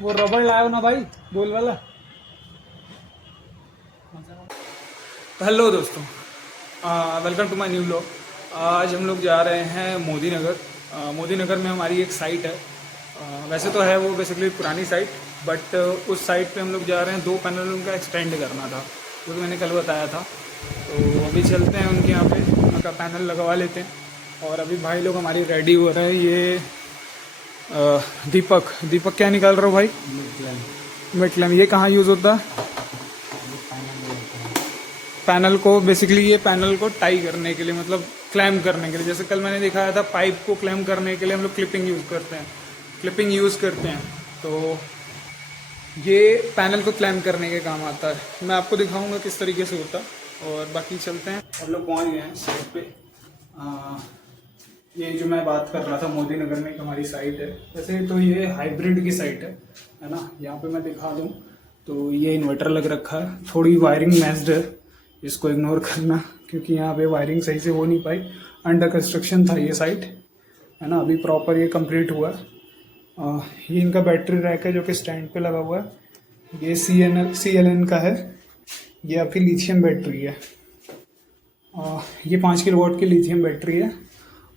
वो रबड़ लाओ ना भाई, गोल वाला। हेलो दोस्तों, welcome to my new vlog. आज हम लोग जा रहे हैं मोदी नगर। मोदी नगर में हमारी एक साइट है। वैसे तो है वो बेसिकली पुरानी साइट, बट उस साइट पे हम लोग जा रहे हैं। 2 पैनल उनका एक्सटेंड करना था, वो तो मैंने कल बताया था। तो अभी चलते हैं उनके यहाँ पे, उनका पैनल लगवा लेते हैं। और अभी भाई लोग हमारी रेडी हो रहे हैं। ये दीपक क्या निकाल रहे हो भाई? Mid lamp. ये कहाँ यूज़ होता है? पैनल को, बेसिकली ये पैनल को टाई करने के लिए, मतलब क्लैम्प करने के लिए। जैसे कल मैंने दिखाया था, पाइप को क्लैम्प करने के लिए हम लोग क्लिपिंग यूज़ करते हैं। तो ये पैनल को क्लैम्प करने के काम आता है। मैं आपको दिखाऊंगा किस तरीके से होता है। और बाकी चलते हैं। हम लोग पहुँच गए हैं साइट पे। ये जो मैं बात कर रहा था, मोदी नगर में एक हमारी साइट है। वैसे तो ये हाइब्रिड की साइट है ना। यहाँ पे मैं दिखा दूँ तो ये इन्वर्टर लग रखा है। थोड़ी वायरिंग मैस्ड है, इसको इग्नोर करना, क्योंकि यहाँ पे वायरिंग सही से हो नहीं पाई। अंडर कंस्ट्रक्शन था ये साइट, है ना। अभी प्रॉपर ये कंप्लीट हुआ। ये इनका बैटरी रैक है जो कि स्टैंड पे लगा हुआ है। ये CLN का है। ये आपकी लिथियम बैटरी है। ये 5 किलोवाट की लिथियम बैटरी है।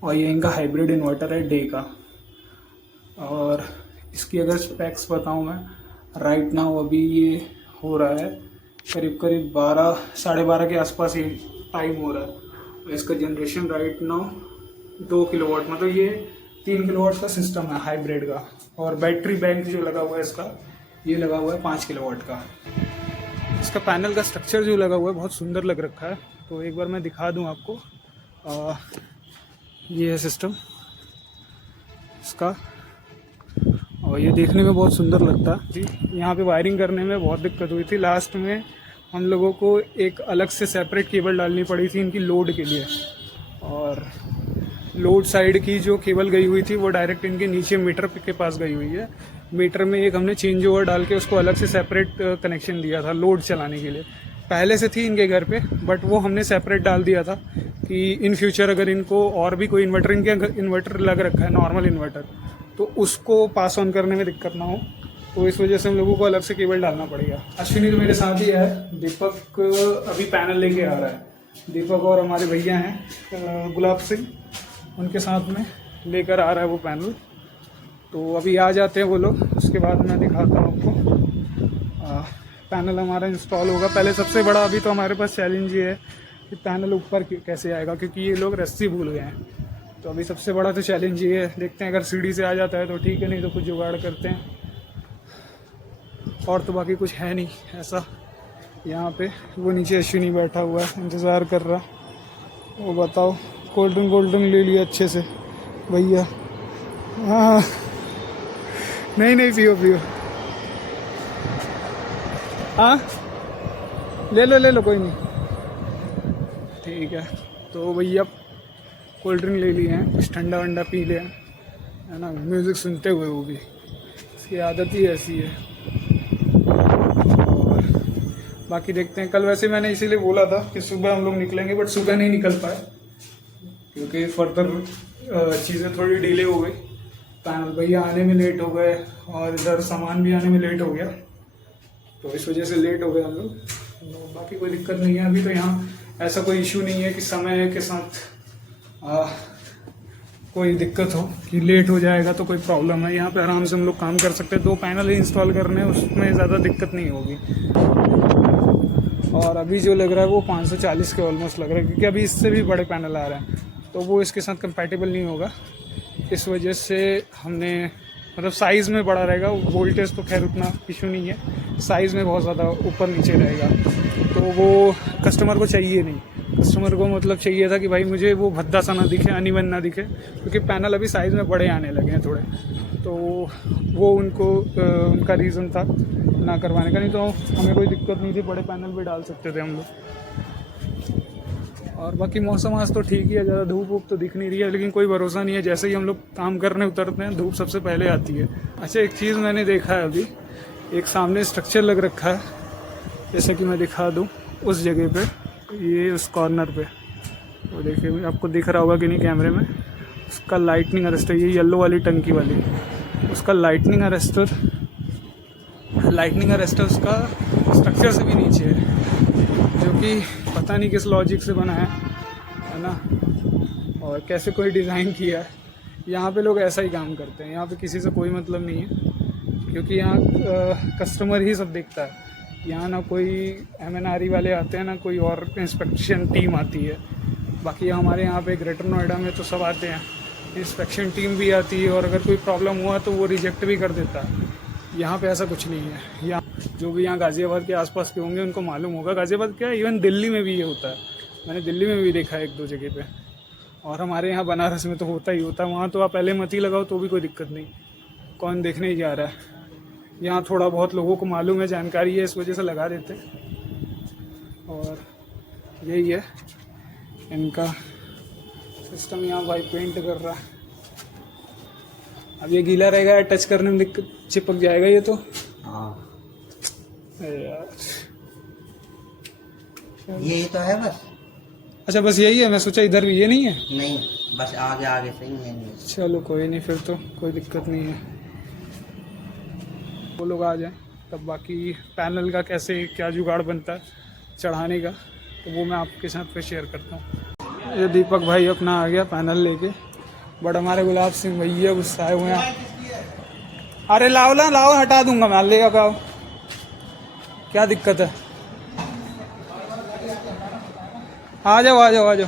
और ये इनका हाइब्रिड इन्वर्टर है डे का। और इसकी अगर स्पेक्स बताऊँ मैं, राइट नाउ अभी ये हो रहा है करीब 12 साढ़े 12 के आसपास ये टाइम हो रहा है। और इसका जनरेशन राइट नाउ 2 किलोवाट, मतलब ये 3 किलोवाट का सिस्टम है हाइब्रिड का। और बैटरी बैंक जो लगा हुआ है इसका, ये लगा हुआ है 5 किलोवाट का। इसका पैनल का स्ट्रक्चर जो लगा हुआ है बहुत सुंदर लग रखा है। तो एक बार मैं दिखा दूं आपको। ये है सिस्टम इसका, और ये देखने में बहुत सुंदर लगता है जी। यहाँ पे वायरिंग करने में बहुत दिक्कत हुई थी। लास्ट में हम लोगों को एक अलग से सेपरेट केबल डालनी पड़ी थी इनकी लोड के लिए। और लोड साइड की जो केबल गई हुई थी वो डायरेक्ट इनके नीचे मीटर के पास गई हुई है। मीटर में एक हमने चेंज ओवर डाल के उसको अलग से सेपरेट कनेक्शन दिया था लोड चलाने के लिए। पहले से थी इनके घर पे, बट वो हमने सेपरेट डाल दिया था कि इन फ्यूचर अगर इनको और भी कोई इन्वर्टर, इनके इन्वर्टर लग रखा है नॉर्मल इन्वर्टर, तो उसको पास ऑन करने में दिक्कत ना हो। तो इस वजह से हम लोगों को अलग से केबल डालना पड़ेगा। अश्विनी तो मेरे साथ ही है। दीपक अभी पैनल लेके आ रहा है। दीपक और हमारे भैया हैं गुलाब सिंह, उनके साथ में लेकर आ रहा है वो पैनल। तो अभी आ जाते हैं वो लोग, उसके बाद मैं दिखाता हूँ आपको। पैनल हमारा इंस्टॉल होगा। पहले सबसे बड़ा अभी तो हमारे पास चैलेंज ये है कि पैनल ऊपर कैसे आएगा, क्योंकि ये लोग रस्सी भूल गए हैं। तो अभी सबसे बड़ा तो चैलेंज ये है। देखते हैं, अगर सीढ़ी से आ जाता है तो ठीक है, नहीं तो कुछ जुगाड़ करते हैं। और तो बाकी कुछ है नहीं ऐसा यहाँ पे। वो नीचे अश्विनी बैठा हुआ है, इंतज़ार कर रहा। वो बताओ, कोल्ड ड्रिंक ले लिया अच्छे से भैया? हाँ, नहीं पियो। हाँ, ले लो कोई नहीं, ठीक है। तो भैया कोल्ड ड्रिंक ले लिए हैं, कुछ ठंडा वंडा पी लें, है ना, म्यूज़िक सुनते हुए। वो भी इसकी आदत ही ऐसी है। और बाकी देखते हैं। कल वैसे मैंने इसीलिए बोला था कि सुबह हम लोग निकलेंगे, बट सुबह नहीं निकल पाए क्योंकि फर्दर चीज़ें थोड़ी डिले हो गई। पैनल भैया आने में लेट हो गए और इधर सामान भी आने में लेट हो गया, तो इस वजह से लेट हो गए हम लोग। तो बाकी कोई दिक्कत नहीं है। अभी तो यहाँ ऐसा कोई इशू नहीं है कि समय के साथ कोई दिक्कत हो कि लेट हो जाएगा तो कोई प्रॉब्लम है। यहाँ पे आराम से हम लोग काम कर सकते हैं। 2 पैनल इंस्टॉल करने, उसमें ज़्यादा दिक्कत नहीं होगी। और अभी जो लग रहा है वो 540 के ऑलमोस्ट लग रहा है, क्योंकि अभी इससे भी बड़े पैनल आ रहे हैं, तो वो इसके साथ कंपैटिबल नहीं होगा। इस वजह से हमने, मतलब साइज़ में बड़ा रहेगा। वोल्टेज तो खैर उतना इशू नहीं है, साइज़ में बहुत ज़्यादा ऊपर नीचे रहेगा, तो वो कस्टमर को चाहिए नहीं। कस्टमर को मतलब चाहिए था कि भाई मुझे वो भद्दा सा ना दिखे, अनइवन ना दिखे, क्योंकि पैनल अभी साइज़ में बड़े आने लगे हैं थोड़े। तो वो उनका रीज़न था ना करवाने का। नहीं तो हमें कोई दिक्कत नहीं थी, बड़े पैनल भी डाल सकते थे हम लोग। और बाकी मौसम आज तो ठीक ही है, ज़्यादा धूप वूप तो दिख नहीं रही है, लेकिन कोई भरोसा नहीं है। जैसे ही हम लोग काम करने उतरते हैं, धूप सबसे पहले आती है। अच्छा, एक चीज़ मैंने देखा है, अभी एक सामने स्ट्रक्चर लग रखा है, जैसे कि मैं दिखा दूँ उस जगह पे, ये उस कॉर्नर पे, वो देखिए आपको दिख रहा होगा कि नहीं कैमरे में। उसका लाइटनिंग अरेस्टर, ये येलो वाली टंकी वाली, उसका लाइटनिंग अरेस्टर उसका स्ट्रक्चर से भी नीचे है, जो कि पता नहीं किस लॉजिक से बना है ना, और कैसे कोई डिज़ाइन किया है। यहाँ पे लोग ऐसा ही काम करते हैं, यहाँ पे किसी से कोई मतलब नहीं है, क्योंकि यहाँ कस्टमर ही सब देखता है। यहाँ ना कोई MNRE वाले आते हैं, ना कोई और इंस्पेक्शन टीम आती है। बाकी हमारे यहाँ पे ग्रेटर नोएडा में तो सब आते हैं, इंस्पेक्शन टीम भी आती है, और अगर कोई प्रॉब्लम हुआ तो वो रिजेक्ट भी कर देता है। यहाँ पे ऐसा कुछ नहीं है। यहाँ जो भी यहाँ गाज़ियाबाद के आसपास के होंगे उनको मालूम होगा, गाज़ियाबाद क्या, इवन दिल्ली में भी ये होता है। मैंने दिल्ली में भी देखा है 1-2 जगह पे, और हमारे यहाँ बनारस में तो होता ही होता है। वहाँ तो आप पहले मत ही लगाओ तो भी कोई दिक्कत नहीं, कौन देखने ही जा रहा है। यहाँ थोड़ा बहुत लोगों को मालूम है, जानकारी है, इस वजह से लगा देते हैं। और यही है इनका सिस्टम। यहाँ भाई पेंट कर रहा है, अब ये गीला रहेगा, टच करने में दिक्कत, चिपक जाएगा ये तो। हाँ यार यही तो है बस। अच्छा बस यही है, मैं सोचा इधर भी ये नहीं है। नहीं बस आगे आगे सही है। चलो कोई नहीं, फिर तो कोई दिक्कत नहीं है, वो लोग आ जाएं तब बाकी पैनल का कैसे क्या जुगाड़ बनता है चढ़ाने का, तो वो मैं आपके साथ फिर शेयर करता हूँ। ये दीपक भाई अपना आ गया पैनल लेके, बट हमारे गुलाब सिंह भैया गुस्साए हुए हैं। अरे लाओ ना, लाओ, हटा दूंगा मैं, ले आओ, क्या दिक्कत है। आ जाओ आ जाओ आ जाओ।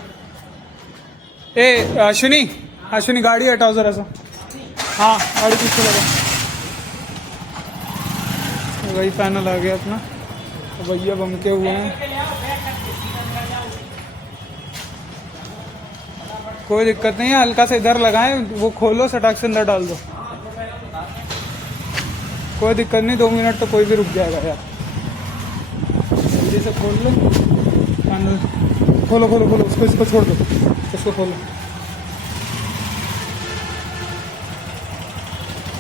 ए अश्विनी गाड़ी हटाओ जरा सा। हाँ गाड़ी पीछे लगा। वही पैनल आ गया अपना, तो भैया बमके हुए हैं, कोई दिक्कत नहीं है, हल्का से इधर लगाएं, वो खोलो, सटाक से अंदर डाल दो, कोई दिक्कत नहीं, 2 मिनट तो कोई भी रुक जाएगा यार। जल्दी से खोल लो पैनल, खोलो खोलो खोलो, उसको इसको छोड़ दो, इसको खोलो,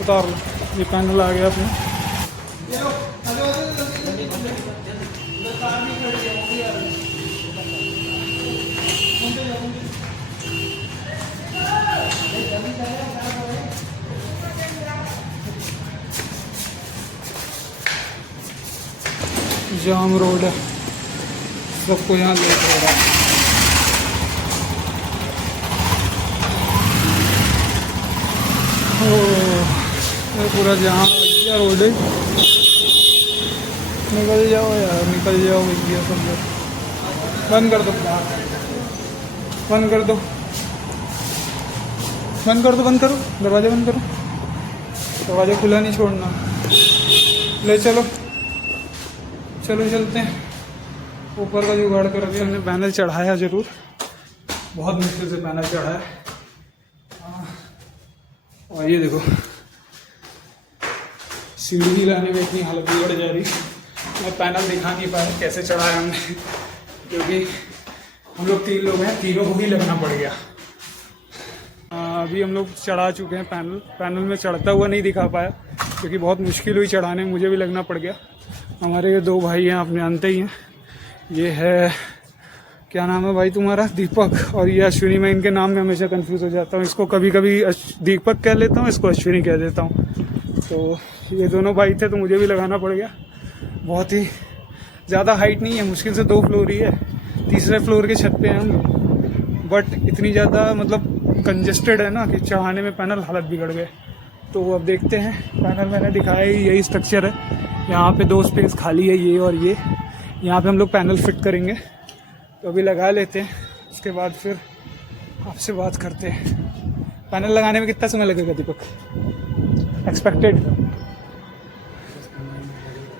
उतार लो। ये पैनल आ गया अपना। जाम रोड है, सबको यहाँ लेट हो रहा है। पूरा जाम भैया रोड है, निकल जाओ यार, निकल जाओ भैया सब लोग। बंद कर दो, बंद कर दो, बंद कर दो, बंद करो, दरवाजा बंद करो, दरवाजा खुला नहीं छोड़ना। ले चलो चलो चलते हैं, ऊपर का जुगाड़ कर दिया हमने। पैनल चढ़ाया ज़रूर, बहुत मुश्किल से पैनल चढ़ाया। और ये देखो सीढ़ी लाने में इतनी हालत बिगड़ जा रही, मैं पैनल दिखा नहीं पाया कैसे चढ़ाया हमने, क्योंकि हम लोग 3 लोग हैं, तीनों को ही लगना पड़ गया। अभी हम लोग चढ़ा चुके हैं पैनल में चढ़ता हुआ नहीं दिखा पाया, क्योंकि बहुत मुश्किल हुई चढ़ाने में, मुझे भी लगना पड़ गया। हमारे ये 2 भाई हैं, आप जानते ही हैं, ये है क्या नाम है भाई तुम्हारा, दीपक, और ये अश्विनी। मैं इनके नाम में हमेशा कंफ्यूज हो जाता हूँ, इसको कभी कभी दीपक कह लेता हूँ, इसको अश्विनी कह देता हूँ। तो ये दोनों भाई थे, तो मुझे भी लगाना पड़ गया। बहुत ही ज़्यादा हाइट नहीं है, मुश्किल से 2 फ्लोर ही है, 3रे फ्लोर के छत पे हैं हम, बट इतनी ज़्यादा मतलब कंजेस्टेड है ना कि चढ़ाने में पैनल हालत बिगड़ गए। तो अब देखते हैं, पैनल मैंने दिखाया ही, यही स्ट्रक्चर है, यहाँ पे 2 स्पेस खाली है, ये और ये, यहाँ पे हम लोग पैनल फिट करेंगे। तो अभी लगा लेते हैं, उसके बाद फिर आपसे बात करते हैं। पैनल लगाने में कितना समय लगेगा दीपक एक्सपेक्टेड?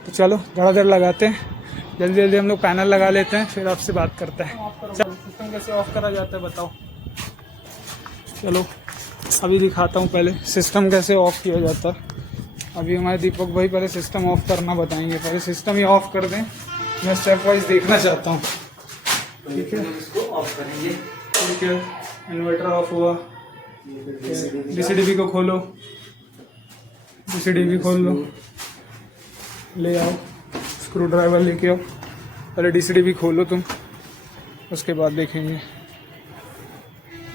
तो चलो धड़ाधड़ लगाते हैं, जल्दी जल्दी हम लोग पैनल लगा लेते हैं, फिर आपसे बात करते हैं। चलो सिस्टम कैसे ऑफ करा जाता है बताओ। चलो अभी दिखाता हूँ, पहले सिस्टम कैसे ऑफ किया जाता है। अभी हमारे दीपक भाई पहले सिस्टम ऑफ करना बताएंगे, पहले सिस्टम ही ऑफ कर दें, मैं स्टेप वाइज देखना चाहता हूँ। ठीक है, इसको ऑफ करेंगे। ठीक है, इन्वर्टर ऑफ हुआ, डीसीडीबी को खोलो, डीसीडीबी खोल लो, ले आओ स्क्रू ड्राइवर लेके आओ, पहले डीसीडीबी खोलो तुम, उसके बाद देखेंगे।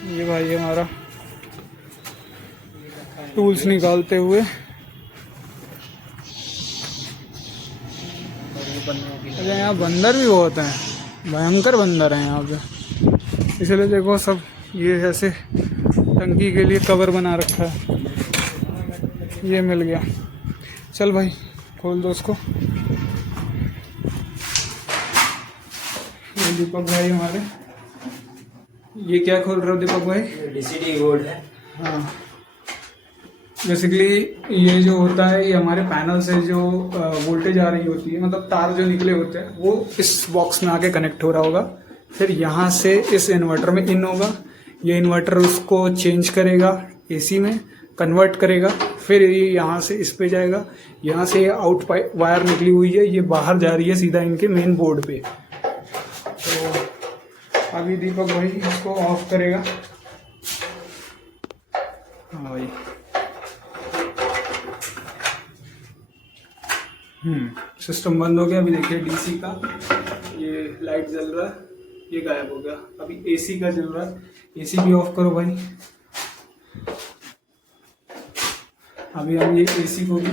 ये भाई हमारा टूल्स निकालते हुए। अरे यहाँ बंदर भी बहुत हैं, भयंकर बंदर हैं यहाँ पे। इसलिए देखो सब ये ऐसे टंकी के लिए कवर बना रखा है। ये मिल गया, चल भाई खोल दो उसको। ये दीपक भाई हमारे, ये क्या खोल रहे हो दीपक भाई? डीसीडी बोर्ड है। हाँ, बेसिकली ये जो होता है ये हमारे पैनल से जो वोल्टेज आ रही होती है, मतलब तार जो निकले होते हैं वो इस बॉक्स में आके कनेक्ट हो रहा होगा, फिर यहाँ से इस इन्वर्टर में इन होगा, ये इन्वर्टर उसको चेंज करेगा, एसी में कन्वर्ट करेगा, फिर ये यहाँ से इस पे जाएगा, यहाँ से आउट वायर निकली हुई है, ये बाहर जा रही है सीधा इनके मेन बोर्ड पे। तो अभी दीपक भाई इसको ऑफ करेगा। हाँ भाई, सिस्टम बंद हो गया। अभी देखिए डीसी का ये लाइट जल रहा है, ये गायब हो गया। अभी एसी का चल रहा है, एसी भी ऑफ करो भाई। अभी हम ये एसी को भी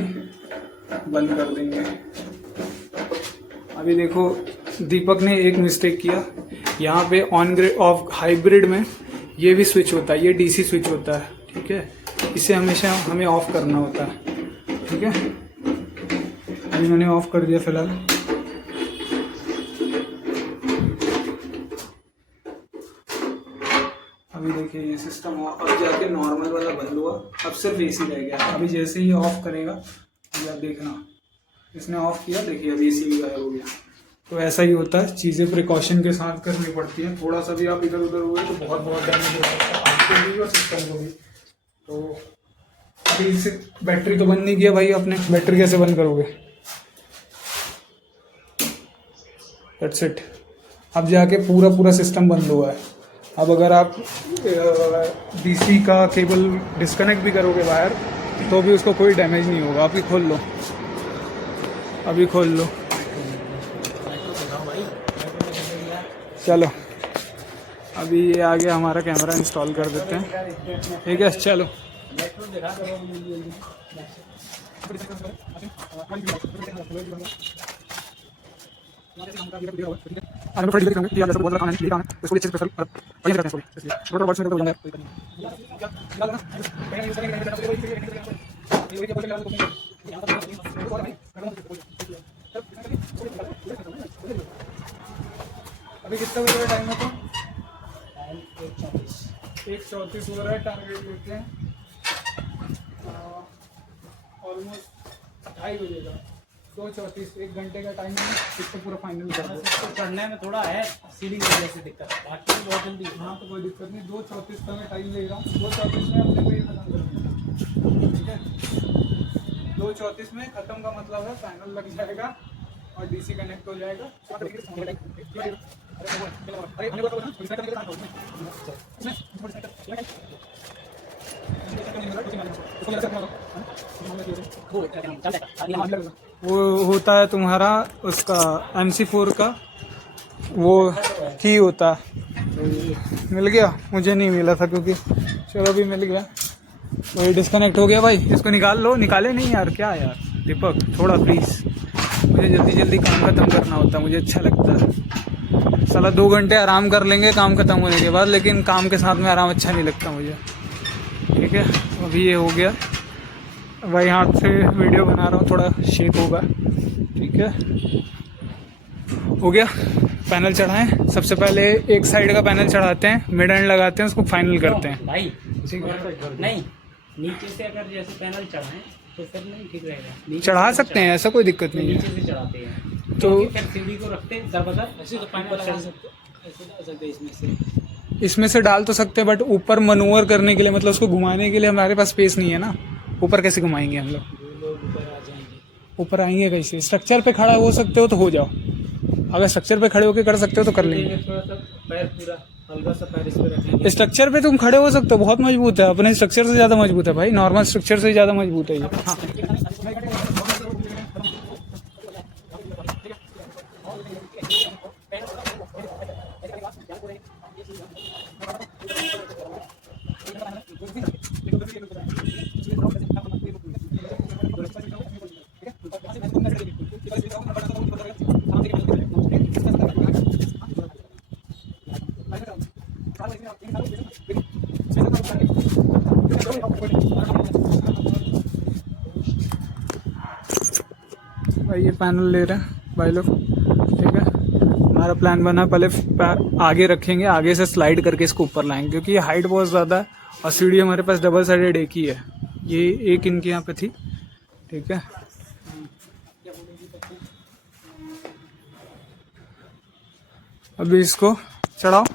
बंद कर देंगे। अभी देखो दीपक ने एक मिस्टेक किया, यहाँ पे ऑन ग्रिड ऑफ हाइब्रिड में ये भी स्विच होता है, ये डीसी स्विच होता है, ठीक है। इसे हमेशा हमें ऑफ करना होता है, ठीक है। अभी मैंने ऑफ कर दिया फिलहाल। अभी देखिए ये सिस्टम अब जाके नॉर्मल वाला बंद हुआ, अब सिर्फ एसी रह गया। अभी जैसे ही ऑफ करेगा, अभी आप देखना, इसने ऑफ किया, देखिए अभी एसी भी गायब हो गया। तो ऐसा ही होता है, चीज़ें प्रिकॉशन के साथ करनी पड़ती हैं। थोड़ा सा भी आप इधर उधर हुए तो बहुत डैमेज हो सकता है आपको भी और सिस्टम को भी। तो अभी इसे बैटरी तो बंद नहीं किया भाई आपने, बैटरी कैसे बंद करोगे? That's it. अब जाके पूरा सिस्टम बंद हुआ है। अब अगर आप डीसी का केबल डिस्कनेक्ट भी करोगे वायर, तो भी उसको कोई डैमेज नहीं होगा। अभी खोल लो, अभी खोल लो, चलो। अभी ये आ गया, हमारा कैमरा इंस्टॉल कर देते हैं, ठीक है। चलो अभी कितना बज रहा है टाइम में? तो 1:34 हो रहा है। टारगेट लेते हैं ऑलमोस्ट 2:30 बजेगा। 2:34, 1 घंटे का टाइम है, इसको पूरा फाइनल कर दो। तो चढ़ने में थोड़ा है सीढ़ी की वजह से दिक्कत, बाकी बहुत जल्दी। हाँ तो कोई दिक्कत नहीं, 2:34 का मैं टाइम ले रहा हूँ। 2:34 में अपने को ये खत्म कर देंगे, ठीक है। 2:34 में खत्म का मतलब है पैनल लग जाएगा और डीसी कनेक्ट हो जाएगा। वो होता है तुम्हारा उसका MC4 का वो की होता है। मिल गया? मुझे नहीं मिला था क्योंकि, चलो अभी मिल गया। वही डिस्कनेक्ट हो गया भाई, इसको निकाल लो। निकाले नहीं यार, क्या यार दीपक, थोड़ा प्लीज़, मुझे जल्दी काम ख़त्म करना होता है, मुझे अच्छा लगता है। साला 2 घंटे आराम कर लेंगे काम ख़त्म होने के बाद, लेकिन काम के साथ में आराम अच्छा नहीं लगता मुझे, ठीक है। अभी ये हो गया भाई, हाथ से वीडियो बना रहा हूँ, थोड़ा शेक होगा, ठीक है। हो गया, पैनल चढ़ाएं। सबसे पहले एक साइड का पैनल चढ़ाते हैं, मिड एंड लगाते हैं, उसको फाइनल करते हैं भाई। ठीक है। नहीं, नीचे से अगर जैसे पैनल चढ़ाएं तो फिर नहीं ठीक रहेगा। चढ़ा सकते हैं, ऐसा कोई दिक्कत नहीं है। नीचे से चढ़ाते हैं तो फिर सीढ़ी को रखते हैं दरबदर, ऐसे तो पैनल चढ़ा सकते इसमें से डाल तो सकते हैं, बट ऊपर मनूवर करने के लिए, मतलब उसको घुमाने के लिए हमारे पास स्पेस नहीं है ना। ऊपर कैसे घुमाएंगे हम लोग? ऊपर आएंगे कैसे? स्ट्रक्चर पे खड़ा हो सकते हो तो हो जाओ, अगर स्ट्रक्चर पे खड़े होकर कर सकते हो तो कर लेंगे। थोड़ा सा पैर पूरा हल्का सा पैर इस पे रखेंगे। स्ट्रक्चर पे तुम खड़े हो सकते हो, बहुत मजबूत है, अपने स्ट्रक्चर से ज़्यादा मजबूत है भाई, नॉर्मल स्ट्रक्चर से ज़्यादा मजबूत है ये। हाँ। भाई ये पैनल ले रहे हैं भाई लोग, ठीक है। हमारा प्लान बना पहले आगे रखेंगे, आगे से स्लाइड करके इसको ऊपर लाएंगे क्योंकि ये हाइट बहुत ज़्यादा है और सीढ़ी हमारे पास डबल साइडेड एक ही है, ये एक इनके यहाँ पे थी, ठीक है। अभी इसको चढ़ाओ,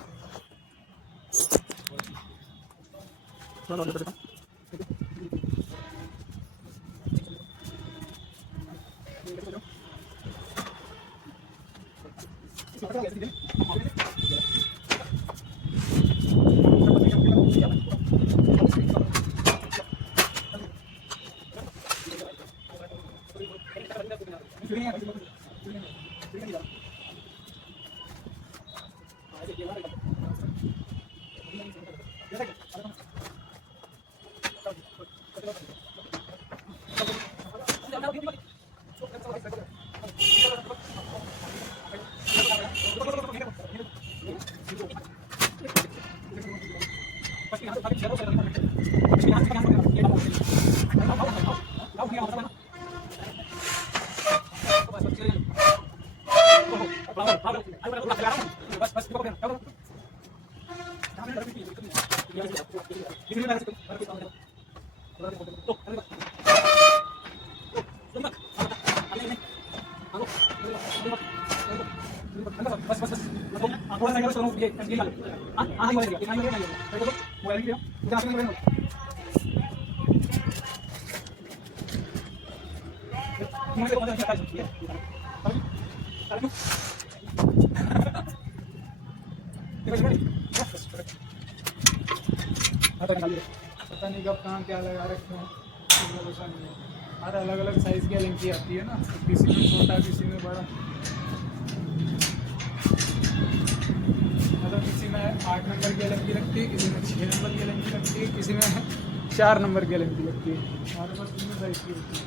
पता नहीं कब कहाँ क्या लगा रखे हैं, हर अलग अलग साइज की एलएमजी आती है ना, तो किसी में छोटा किसी में बड़ा, मतलब किसी में 8 नंबर की एलएमजी लगती है, किसी में 6 नंबर की एलएमजी लगती है, किसी में 4 नंबर की एलएमजी लगती है, हमारे पास 3 साइज की होती है।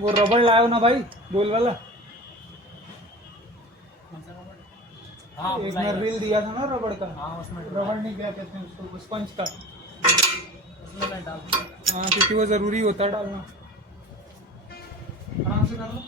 वो रबड़ लाए हो ना भाई, बोल वाला, हाँ एक मैं रील दिया था ना रबड़ का, हाँ उसमें रबड़ नहीं क्या कहते हैं उसको, स्पंज का, उसमें मैं डाल दूंगा। हाँ क्योंकि वो ज़रूरी होता है डालना। आराम से कर लो,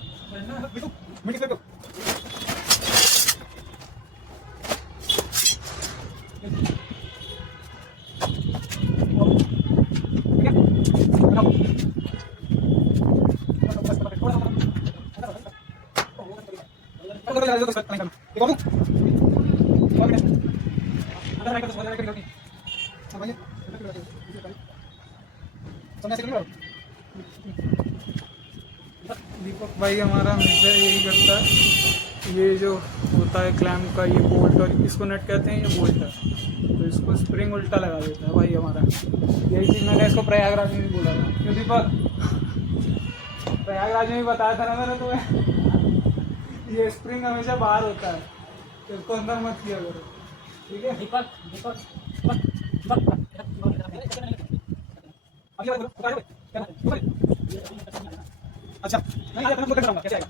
दीपक भाई हमारा हमेशा यही करता है, ये जो होता है क्लैम्प का, ये बोल्ट और इसको नट कहते हैं, ये बोल्ट है, तो इसको स्प्रिंग उल्टा लगा देता है भाई हमारा। यही चीज़ मैंने इसको प्रयागराज में भी बोला था, क्यों दीपक, प्रयागराज में भी बताया था ना मैंने तुम्हें, ये स्प्रिंग हमेशा बाहर होता है, तो इसको अंदर मत किया करो, ठीक है। दीपक दीपक अच्छा कैसे आएगा?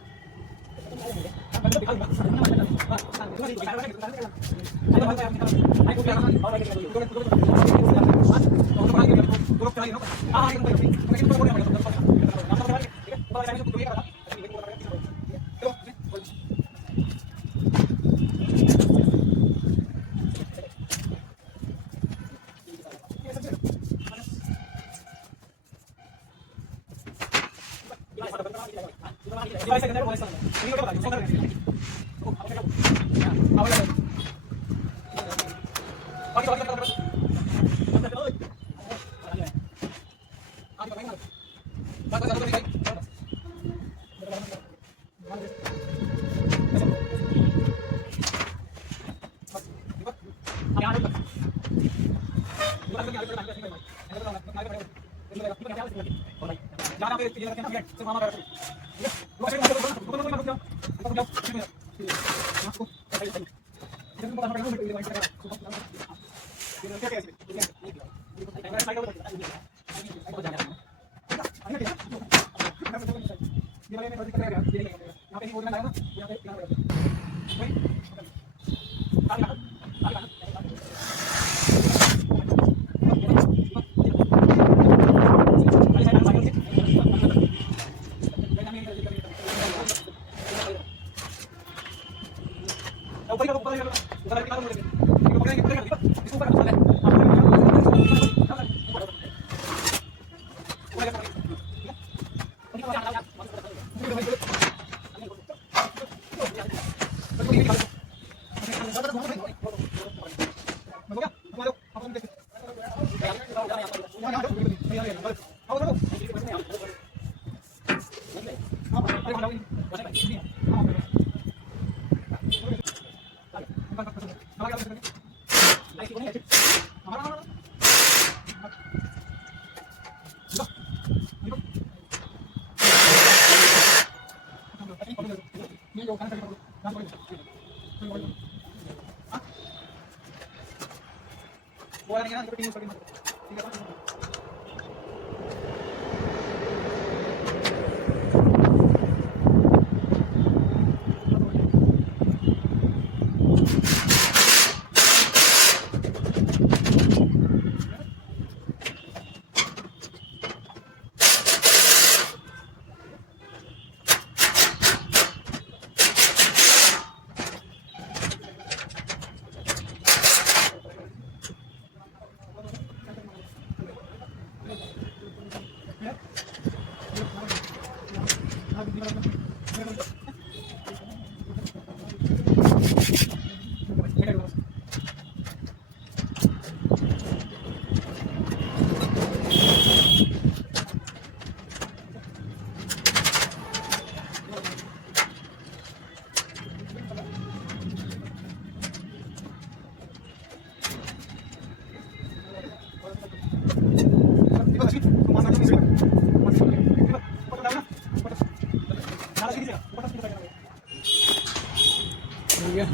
ठीक है,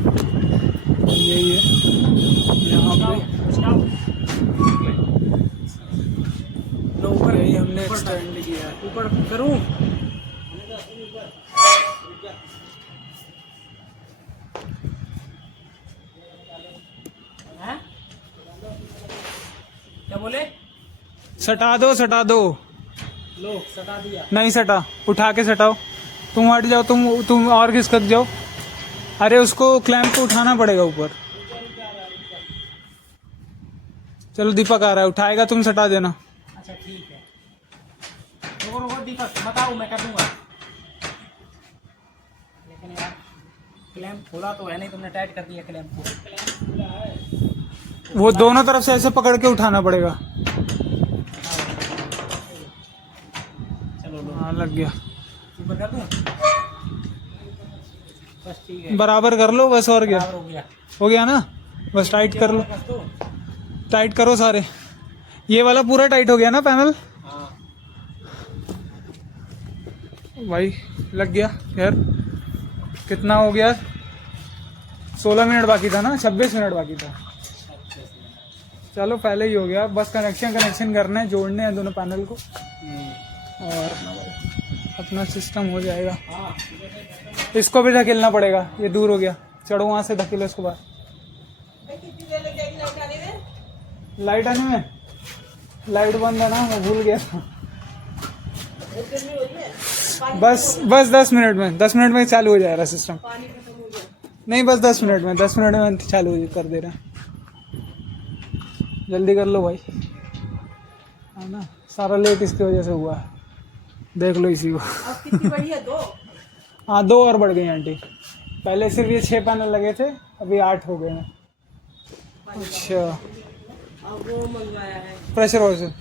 यही है यहाँ पे। तो ऊपर यही हमने एक्सटेंड किया है। ऊपर करूँ? हैं? क्या बोले? सटा दो, सटा दो। लो सटा दिया। नहीं सटा, उठा के सटाओ। तुम हट जाओ, तुम और खिसक जाओ। अरे उसको क्लैंप को उठाना पड़ेगा ऊपर। चलो दीपक आ रहा है, उठाएगा, तुम सटा देना। अच्छा ठीक है, रुको रुको दीपक, बताओ मैं कर दूंगा। लेकिन यार क्लैंप खोला तो है नहीं, तुमने टाइट कर दिया क्लैंप को। वो दोनों तरफ से ऐसे पकड़ के उठाना पड़ेगा। चलो लो, हाँ लग गया। ऊपर कर दूं? बस ठीक है, बराबर कर लो बस, और क्या बराबर हो गया। हो गया ना। बस टाइट कर लो, कर दो। टाइट करो सारे। ये वाला पूरा टाइट हो गया ना पैनल हाँ भाई, लग गया यार। कितना हो गया? 16 मिनट बाकी था ना, 26 मिनट बाकी था। चलो पहले ही हो गया। बस कनेक्शन करना है, जोड़ने हैं दोनों पैनल को और अपना सिस्टम हो जाएगा। इसको भी धकेलना पड़ेगा, ये दूर हो गया। चढ़ो वहां से, धकेलो इसको बाहर। लाइट आने में, लाइट बंद है ना, मैं भूल गया था। बस 10 मिनट में, 10 मिनट में चालू हो जाएगा सिस्टम। नहीं बस 10 मिनट में, 10 मिनट में चालू कर दे रहे हैं। जल्दी कर लो भाई, है ना। सारा लेट इसकी वजह से हुआ है, देख लो इसी को। कितनी बड़ी है? 2? हाँ 2 और बढ़ गई आंटी। पहले सिर्फ ये 6 पैनल लगे थे, अभी 8 हो गए हैं। अच्छा, अब वो मंगवाया है प्रेशर वॉशर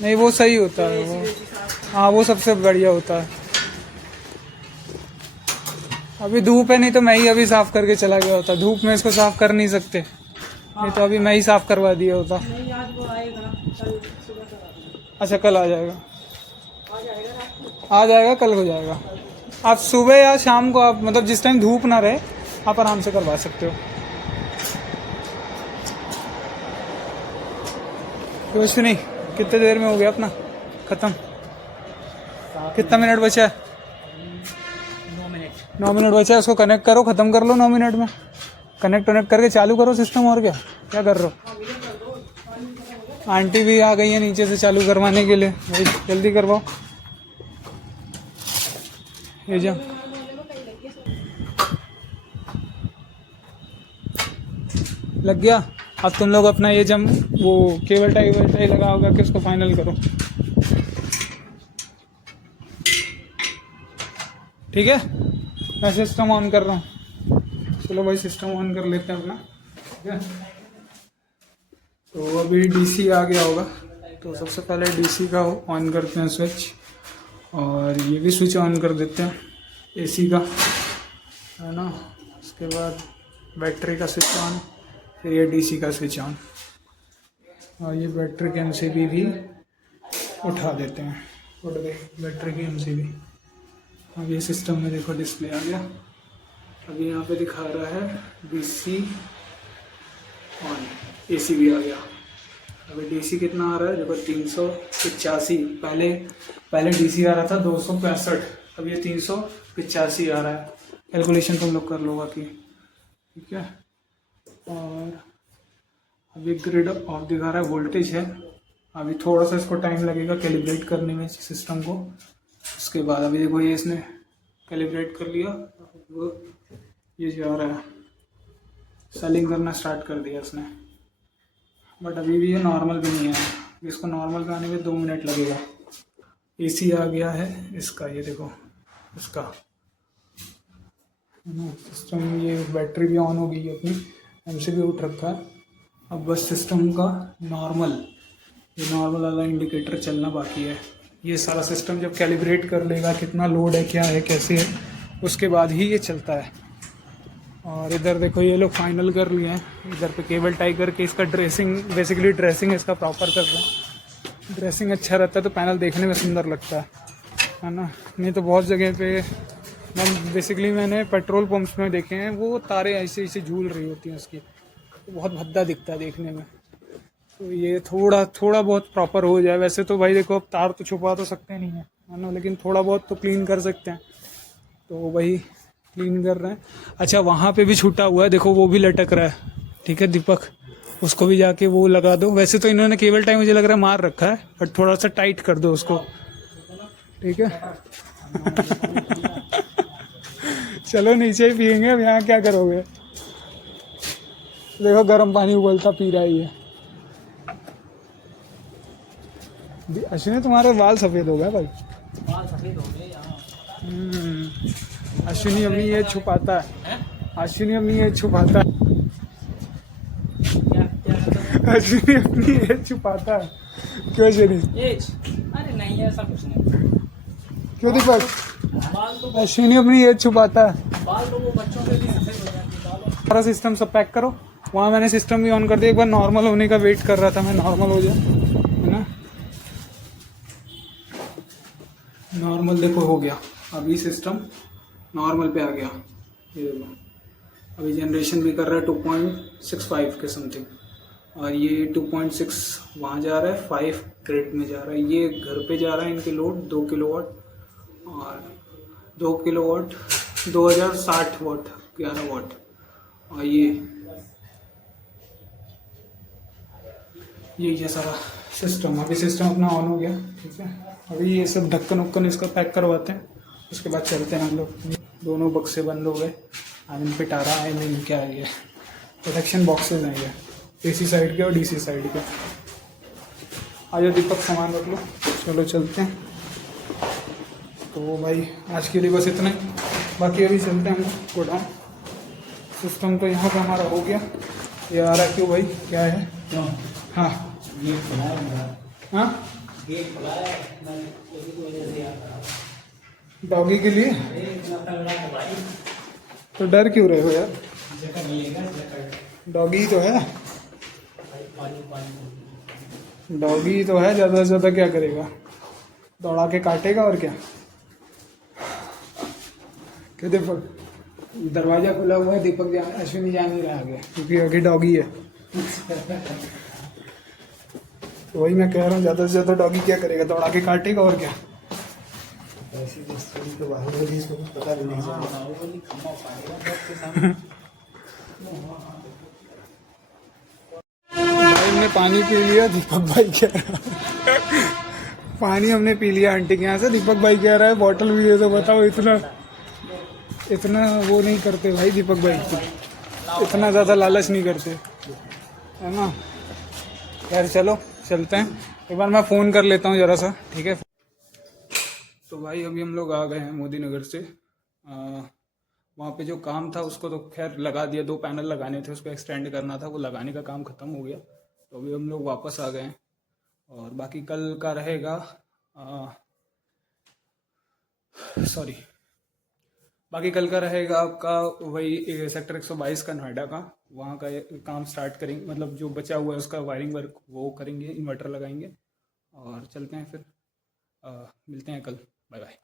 नहीं, वो सही होता है वो। हाँ वो सबसे बढ़िया होता है। अभी धूप है, नहीं तो मैं ही अभी साफ करके चला गया होता। धूप में इसको साफ कर नहीं सकते, नहीं तो अभी मैं ही साफ करवा दिया होता। नहीं, आज वो आएगा ना, कल सुबह तक आ जाएगा। अच्छा कल आ जाएगा, आ जाएगा रात को। आ जाएगा, कल हो जाएगा। आप सुबह या शाम को, आप मतलब जिस टाइम धूप ना रहे, आप आराम से करवा सकते हो। कुछ नहीं, कितने देर में हो गया अपना खत्म? कितना मिनट बचा है? 9 मिनट बचा है, उसको कनेक्ट करो, ख़त्म कर लो 9 मिनट में। कनेक्ट करके चालू करो सिस्टम। और क्या कर रहे हो? आंटी भी आ गई है नीचे से चालू करवाने के लिए। भाई जल्दी करवाओ। ये जा लग गया। अब तुम लोग अपना ये जम वो केबल टाई लगा होगा कि उसको फाइनल करो। ठीक है, मैं सिस्टम ऑन कर रहा हूँ। चलो भाई सिस्टम ऑन कर लेते हैं अपना। ठीक है, तो अभी डीसी आ गया होगा, तो सबसे पहले डीसी का ऑन करते हैं स्विच, और ये भी स्विच ऑन कर देते हैं एसी का, है ना। उसके बाद बैटरी का स्विच ऑन, फिर ये डीसी का स्विच ऑन, और ये बैटरी की एमसीबी भी उठा देते हैं। उठ गई बैटरी की एमसीबी। अब ये सिस्टम में देखो डिस्प्ले आ गया। अभी यहाँ पे दिखा रहा है डीसी ऑन, एसी भी आ गया। अभी डीसी कितना आ रहा है देखो, 385। पहले डीसी आ रहा था 265, अब ये 385 आ रहा है। कैलकुलेशन तुम लोग कर लो बाकी। ठीक है, और अभी ग्रिड ऑफ दिखा रहा है, वोल्टेज है। अभी थोड़ा सा इसको टाइम लगेगा कैलिब्रेट करने में सिस्टम को। उसके बाद अभी देखो ये इसने कैलिब्रेट कर लिया, वो ये जा रहा है, सेलिंग करना स्टार्ट कर दिया इसने। बट अभी भी ये नॉर्मल भी नहीं है, इसको नॉर्मल पे आने में 2 मिनट लगेगा। एसी आ गया है इसका, ये देखो इसका सिस्टम। ये बैटरी भी ऑन हो गई है अपनी, एमसीबी उठ रखा है। अब बस सिस्टम का ये नॉर्मल वाला इंडिकेटर चलना बाकी है। ये सारा सिस्टम जब कैलिब्रेट कर लेगा कितना लोड है, क्या है, कैसे है, उसके बाद ही ये चलता है। और इधर देखो ये लोग फाइनल कर लिए हैं। इधर पे केबल टाई करके इसका ड्रेसिंग, बेसिकली ड्रेसिंग इसका प्रॉपर कर रहे हैं। ड्रेसिंग अच्छा रहता है तो पैनल देखने में सुंदर लगता है ना। नहीं तो बहुत जगह पे मैंने पेट्रोल पंप्स में देखे हैं, वो तारे ऐसे ऐसे झूल रही होती हैं उसकी, तो बहुत भद्दा दिखता है देखने में। तो ये थोड़ा बहुत प्रॉपर हो जाए। वैसे तो भाई देखो अब तार तो छुपा तो सकते नहीं है ना, लेकिन थोड़ा बहुत तो क्लीन कर सकते हैं, तो वही क्लीन कर रहे हैं। अच्छा, वहाँ पे भी छूटा हुआ है देखो, वो भी लटक रहा है। ठीक है दीपक, उसको भी जाके वो लगा दो। वैसे तो इन्होंने केबल टाई मुझे लग रहा है मार रखा है, बट थोड़ा सा टाइट कर दो उसको। ठीक है चलो नीचे ही पियेंगे, अब यहाँ क्या करोगे। देखो गर्म पानी उबलता पी रहा है ये। अश्विनी तुम्हारे बाल सफ़ेद हो गए भाई। बाल सफेद हो गए यहाँ। अश्विनी अपनी ये छुपाता है, अश्विनी अपनी ये छुपाता है, अश्विनी अपनी ये छुपाता है। क्यों अश्विनी? एज? अरे नहीं ऐसा कुछ नहीं। क्यों दीपक? बाल तो अश्विनी अपनी ये छुपाता है। बाल तो वो बच्चों के भी सफेद हो जाते हैं बालों। सारा सिस्टम सब पैक करो। वहाँ मैंने सिस्टम भी ऑन कर दिया। एक बार नॉर्मल होने का वेट कर रहा था मैं, नॉर्मल हो जाए, है ना। नॉर्मल देखो हो गया, अभी सिस्टम नॉर्मल पे आ गया। ये देखो अभी जनरेशन भी कर रहा है 2.65 के समथिंग, और ये 2.6 वहाँ जा रहा है, 5 ग्रिड में जा रहा है। ये घर पे जा रहा है इनके लोड 2 किलोवाट, और 2 किलोवाट 2060 वाट 11 वाट। और ये सारा सिस्टम, अभी सिस्टम अपना ऑन हो गया। ठीक है, अभी ये सब ढक्कन उक्कन इसका पैक करवाते हैं, उसके बाद चलते हैं हम लोग। दोनों बक्से बंद हो गए। पिटारा क्या है ये, प्रोटेक्शन बॉक्सेज हैं ये, एसी साइड के और डीसी साइड के। आ जाओ दीपक, सामान रख लो, चलो चलते हैं। तो भाई आज के लिए बस इतना ही, बाकी अभी चलते हैं हम गोडाउन। सिस्टम तो यहाँ पे हमारा हो गया। ये आ रहा है क्यों भाई, क्या है? हाँ हाँ, डॉगी के लिए। तो डर क्यों रहे हो यार, डॉगी तो है, डॉगी तो है, ज़्यादा से ज़्यादा क्या करेगा, दौड़ा के काटेगा और क्या। क्या दीपक, दरवाजा खुला हुआ है, दीपक अश्विनी जा नहीं रहा आगे, क्योंकि आगे डॉगी है। तो वही मैं कह रहा हूँ, ज़्यादा से ज़्यादा डॉगी क्या करेगा, दौड़ा के काटेगा और क्या। ऐसी स्टोरी तो बाहुबली इसको कुछ पता भी नहीं चला। बाहुबली खम्मा पाएगा सबके सामने। भाई हमने पानी पी लिया, दीपक भाई कह रहा है पानी हमने पी लिया आंटी के यहाँ से। दीपक भाई कह रहा है बॉटल भी दे दो। बताओ इतना वो नहीं करते भाई दीपक भाई, इतना ज़्यादा लालच नहीं करते, है ना। यार चलो चलते हैं, एक बार मैं फ़ोन कर लेता हूँ ज़रा सा, ठीक है। तो भाई अभी हम लोग आ गए हैं मोदी नगर से। वहाँ पे जो काम था उसको तो खैर लगा दिया, 2 पैनल लगाने थे, उसको एक्सटेंड करना था, वो लगाने का काम ख़त्म हो गया। तो अभी हम लोग वापस आ गए हैं और बाकी कल का रहेगा बाकी कल का रहेगा आपका वही सेक्टर 122 का, नोएडा का। वहाँ का काम स्टार्ट करेंगे, मतलब जो बचा हुआ है उसका वायरिंग वर्क वो करेंगे, इन्वर्टर लगाएंगे और चलते हैं फिर। मिलते हैं कल, बाय बाय।